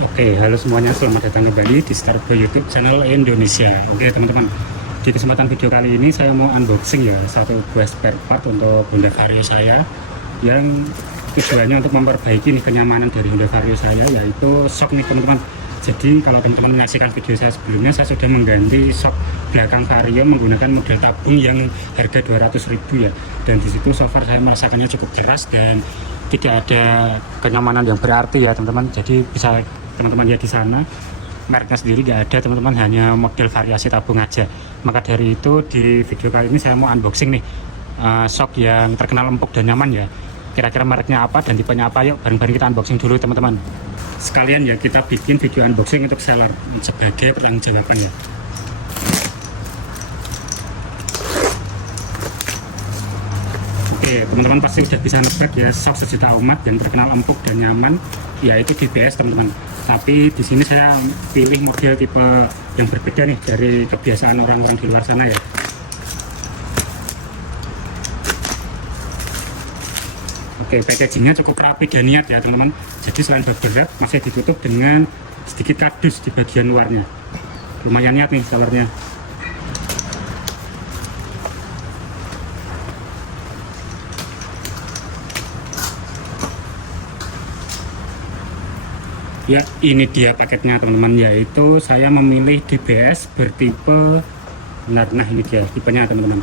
Oke, halo semuanya, selamat datang kembali di Starboy YouTube channel Indonesia. Oke teman-teman, di kesempatan video kali ini saya mau unboxing ya satu buah spare part untuk Honda Vario saya yang tujuannya untuk memperbaiki nih kenyamanan dari Honda Vario saya, yaitu shock nih teman-teman. Jadi kalau teman-teman menyaksikan video saya sebelumnya, saya sudah mengganti shock belakang Vario menggunakan model tabung yang harga 200.000 ya. Dan disitu so far saya merasakannya cukup keras dan tidak ada kenyamanan yang berarti ya teman-teman. Jadi bisa teman-teman lihat di sana, mereknya sendiri nggak ada teman-teman, hanya model variasi tabung aja. Maka dari itu di video kali ini saya mau unboxing nih shock yang terkenal empuk dan nyaman ya. Kira-kira mereknya apa dan tipenya apa, yuk bareng-bareng kita unboxing dulu teman-teman. Sekalian ya kita bikin video unboxing untuk seller sebagai pertanggungjawaban ya. Oke teman-teman, pasti sudah bisa nebak ya, shock sejuta umat yang terkenal empuk dan nyaman yaitu DBS teman-teman. Tapi di sini saya pilih model tipe yang berbeda nih dari kebiasaan orang-orang di luar sana ya. Oke, packagingnya cukup rapi dan niat ya teman-teman. Jadi selain berat, masih ditutup dengan sedikit kardus di bagian luarnya. Lumayan niat nih sellernya. Ya, ini dia paketnya teman-teman, yaitu saya memilih DBS bertipe nah ini dia tipenya teman-teman.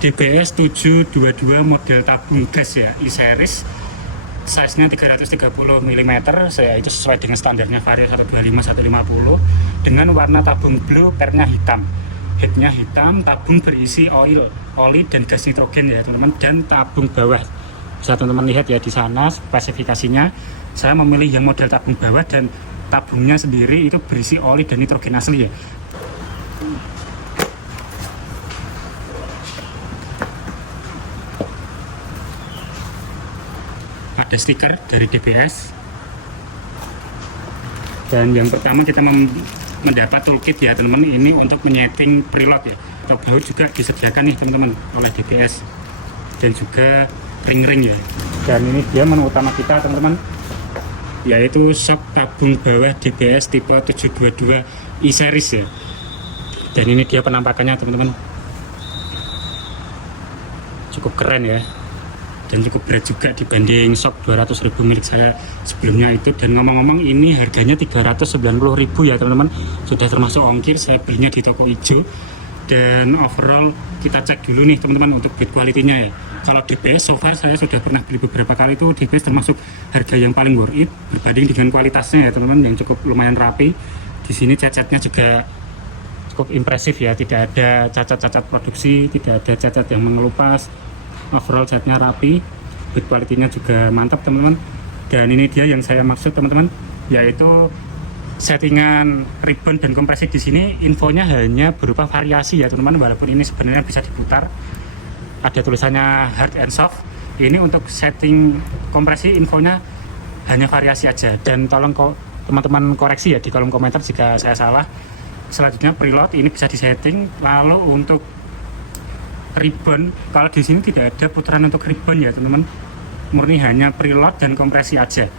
DBS 722 model tabung gas ya, e-series, size-nya 330 mm, saya itu sesuai dengan standarnya Vario 125 150 dengan warna tabung blue, pernya hitam, headnya hitam, tabung berisi oli dan gas nitrogen ya teman-teman, dan tabung bawah bisa teman-teman lihat ya di sana spesifikasinya. Saya memilih yang model tabung bawah dan tabungnya sendiri itu berisi oli dan nitrogen asli ya. Ada stiker dari DBS. Dan yang pertama kita mendapat toolkit ya teman-teman, ini untuk menyeting preload ya. Stok baut juga disediakan nih teman-teman oleh DBS, dan juga ring-ring ya. Dan ini dia menu utama kita teman-teman, yaitu shock tabung bawah DBS tipe 722 e-series ya. Dan ini dia penampakannya teman-teman, cukup keren ya, dan cukup berat juga dibanding shock 200.000 milik saya sebelumnya itu. Dan ngomong-ngomong ini harganya 390.000 ya teman-teman, sudah termasuk ongkir. Saya belinya di toko hijau. Dan overall kita cek dulu nih teman-teman untuk build quality-nya ya. Kalau DBS so far saya sudah pernah beli beberapa kali, itu DBS termasuk harga yang paling worth it berbanding dengan kualitasnya ya teman-teman, yang cukup lumayan rapi. Di sini cat-catnya juga cukup impresif ya, tidak ada cacat-cacat produksi, tidak ada cacat yang mengelupas. Overall catnya rapi, build quality-nya juga mantap teman-teman. Dan ini dia yang saya maksud teman-teman, yaitu settingan ribbon dan kompresi. Di sini infonya hanya berupa variasi ya teman-teman, walaupun ini sebenarnya bisa diputar. Ada tulisannya hard and soft. Ini untuk setting kompresi infonya hanya variasi aja. Dan tolong teman-teman koreksi ya di kolom komentar jika saya salah. Selanjutnya preload ini bisa disetting. Lalu untuk ribbon, kalau di sini tidak ada putaran untuk ribbon ya teman-teman, murni hanya preload dan kompresi aja.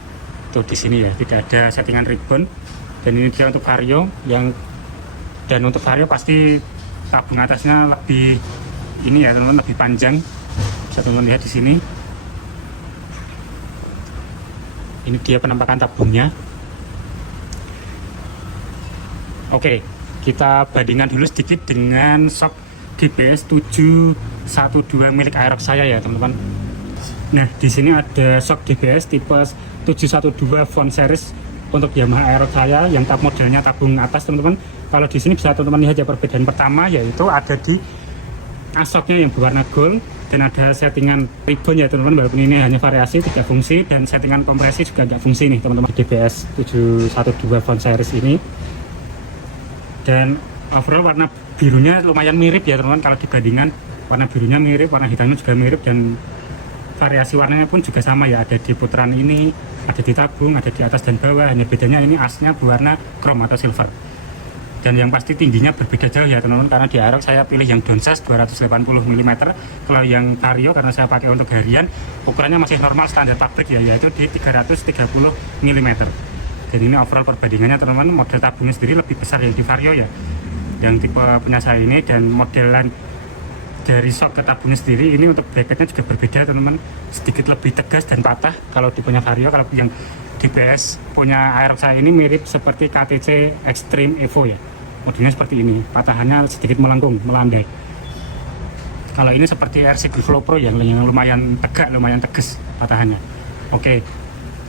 Tuh di sini ya tidak ada settingan ribbon. Dan ini dia untuk Vario dan untuk Vario pasti tabung atasnya lebih ini ya teman-teman, lebih panjang. Bisa teman-teman lihat di sini. Ini dia penampakan tabungnya. Oke, kita bandingkan dulu sedikit dengan shock DBS 712 milik Aerox saya ya teman-teman. Nah di sini ada shock DBS tipe 712 Font Series untuk Yamaha Aerox saya yang modelnya tabung atas teman-teman. Kalau di sini bisa teman-teman lihat ya, perbedaan pertama yaitu ada di asoknya yang berwarna gold, dan ada settingan ribbon ya teman-teman, walaupun ini hanya variasi tidak fungsi, dan settingan kompresi juga nggak fungsi nih teman-teman DBS 712 Font Series ini. Dan overall warna birunya lumayan mirip ya teman-teman, kalau dibandingkan warna birunya mirip, warna hitamnya juga mirip, dan variasi warnanya pun juga sama ya, ada di putaran ini, ada di tabung, ada di atas dan bawah. Hanya bedanya ini asnya berwarna chrome atau silver. Dan yang pasti tingginya berbeda jauh ya teman-teman, karena di Aerox saya pilih yang downsize 280 mm. Kalau yang Vario karena saya pakai untuk harian, ukurannya masih normal standar pabrik ya, yaitu di 330 mm. Dan ini overall perbandingannya teman-teman, model tabungnya sendiri lebih besar yang di Vario ya, yang tipe punya saya ini. Dan modelan dari shock ke tabungnya sendiri ini untuk bracketnya juga berbeda teman-teman, sedikit lebih tegas dan patah kalau di punya Vario. Kalau yang DBS punya Aerox saya ini mirip seperti KTC Extreme Evo ya, modelnya seperti ini, patahannya sedikit melengkung, melandai. Kalau ini seperti RC Flow Pro yang lumayan tegak, lumayan tegas patahannya. Oke,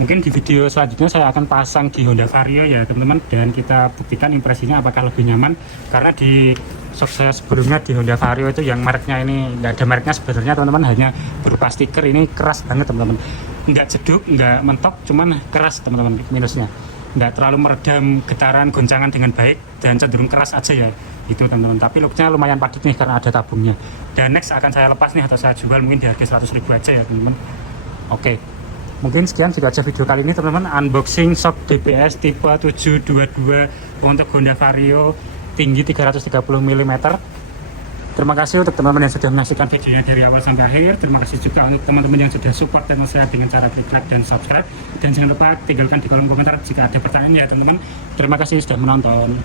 mungkin di video selanjutnya saya akan pasang di Honda Vario ya teman-teman, dan kita buktikan impresinya apakah lebih nyaman. Karena di shock saya sebelumnya di Honda Vario itu yang mereknya ini nggak ada mereknya sebenarnya teman-teman, hanya berupa stiker. Ini keras banget teman-teman, nggak jeduk, nggak mentok, cuman keras teman-teman. Minusnya nggak terlalu meredam getaran goncangan dengan baik dan cenderung keras aja ya itu teman-teman. Tapi looknya lumayan padat nih karena ada tabungnya. Dan next akan saya lepas nih atau saya jual mungkin di harga 100.000 aja ya teman-teman. Oke, mungkin sekian juga aja video kali ini teman-teman, unboxing shock DBS tipe 722 untuk Honda Vario tinggi 330 mm. Terima kasih untuk teman-teman yang sudah menyaksikan videonya dari awal sampai akhir. Terima kasih juga untuk teman-teman yang sudah support channel saya dengan cara klik like dan subscribe. Dan jangan lupa tinggalkan di kolom komentar jika ada pertanyaan ya teman-teman. Terima kasih sudah menonton.